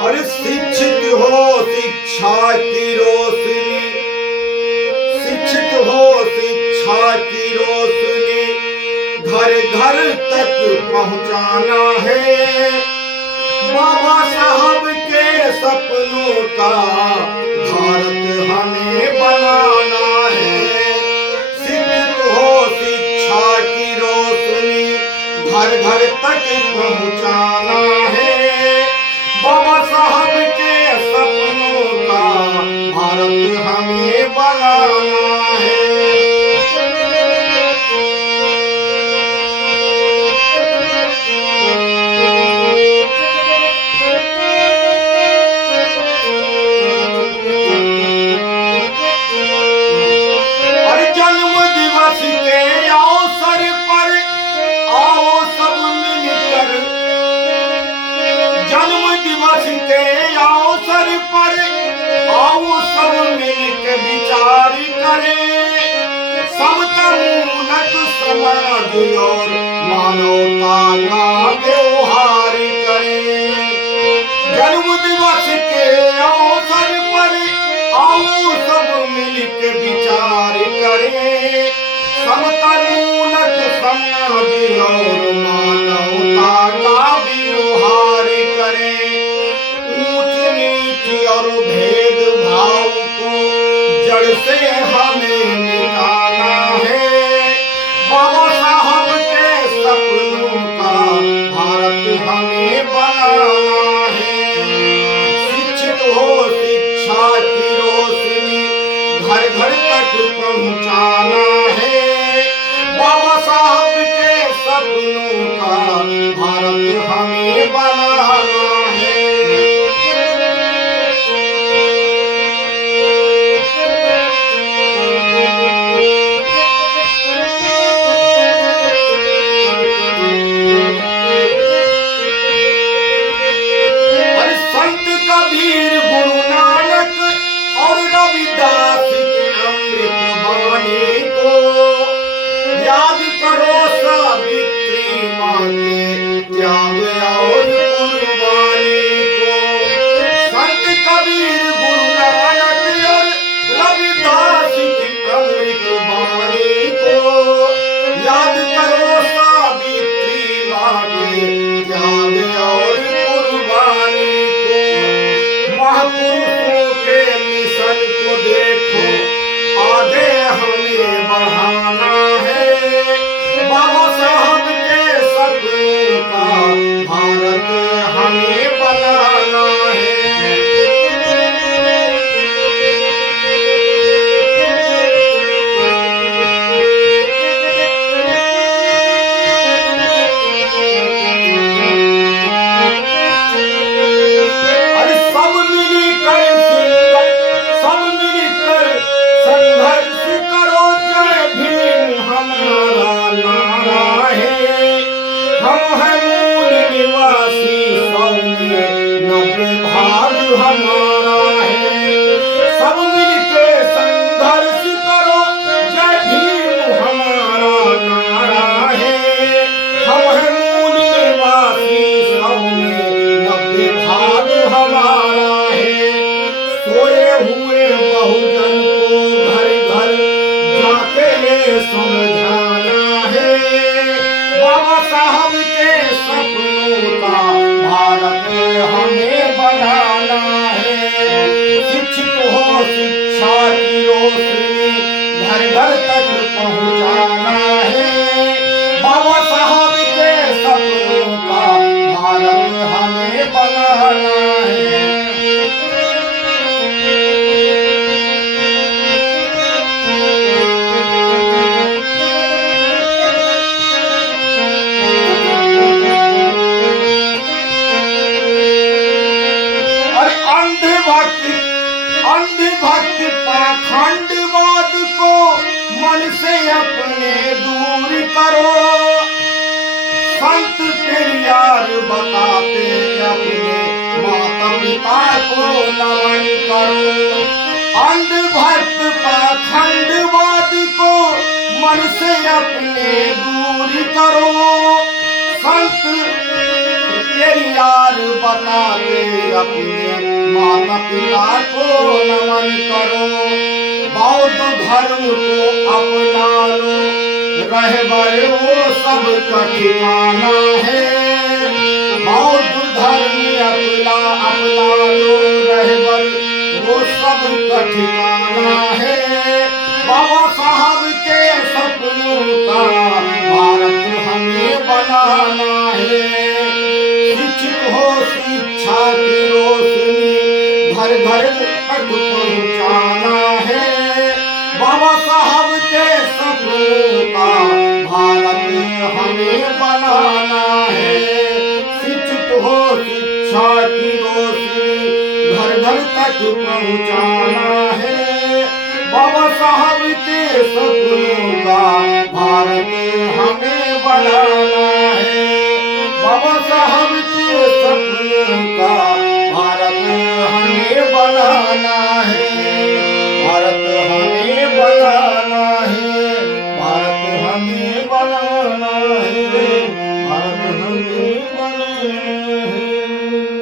अरे शिक्षित हो शिक्षा की रोशनी, शिक्षित हो शिक्षा की रोशनी, घर घर तक पहुंचाना है बाबा साहब के सपनों का भारत हमें बनाना है। शिक्षित हो शिक्षा की रोशनी, घर घर तक पहुंचाना है बाबा साहब के सपनों का भारत हमें बनाना है। और जन्म दिवस के अवसर पर आओ सब मिलकर, जन्म दिवस के अवसर पर आओ सब मिलकर विचार करें, समताउन्नत समाज और मानवता का व्यवहार करें। जन्म दिवस के अवसर पर आओ सब मिलकर विचार करें, समताउन्नत समाज और मानवता का व्यवहार करें। ऊंच नीच और भेदभाव को जड़ से हमें मिटाना है बाबा साहब के सपनों का भारत हमें बनाना है। शिक्षित हो शिक्षा की रोशनी, घर घर तक पहुंचाना है बाबा साहब के सपनों का भारत हमें बनाना है। और संत कबीर, गुरु नानक और रविदास की अमृत वाणी को याद करो, सावित्री माँ के त्याग और कुर्बानी को। संत कबीर, गुरु नानक और रविदास की अमृत वाणी को याद करो, सावित्री माँ के त्याग और कुर्बानी को। महापुरुषों के मिशन को देखो, आगे हमें बढ़ाना है बाबा साहब के सपनों का भारत हमें बनाना है। अरे सब मिलकर सब मिलकर संघर्ष करो, जय भीम हमारा नारा है। हम हैं मूल निवासी, 100 में 90 भाग हमारा है। सब मिलके संघर्ष करो, जय भीम हमारा नारा है। हम हैं मूल निवासी, 100 में 90 भाग हमारा है। सोए हुए बहुजन को घर घर जाके समझाना है बाबा साहब के सपनों का भारत हमें बनाना है। शिक्षित हो शिक्षा की रोशनी, घर घर तक पहुंचाना है बाबा साहब के सपनों का भारत हमें बनाना है। अंधभक्त पाखंडवाद को मन से अपने दूर करो, संत पेरियार बताते अपने माता पिता को नमन करो। दूर करो, संत पेरियार बताते अपने माता पिता को नमन करो। बौद्ध धर्म को अपना लो, रहबर वो सबका ठिकाना है। बौद्ध धर्म अपना लो, रहबर वो सबका ठिकाना है। बाबा साहब के सपनों का भारत हमें बनाना है। शिक्षित हो शिक्षा की रोशनी घर घर तक पहुंचाना है। बाबा साहब के सपनों का भारत हमें बनाना है। शिक्षित हो शिक्षा की रोशनी घर घर तक पहुंचाना है। बाबा साहब के सपनों का भारत हमें बनाना है। बाबा साहब के सपनों का भारत हमें बनाना है। भारत हमें बनाना है। भारत हमें बनाना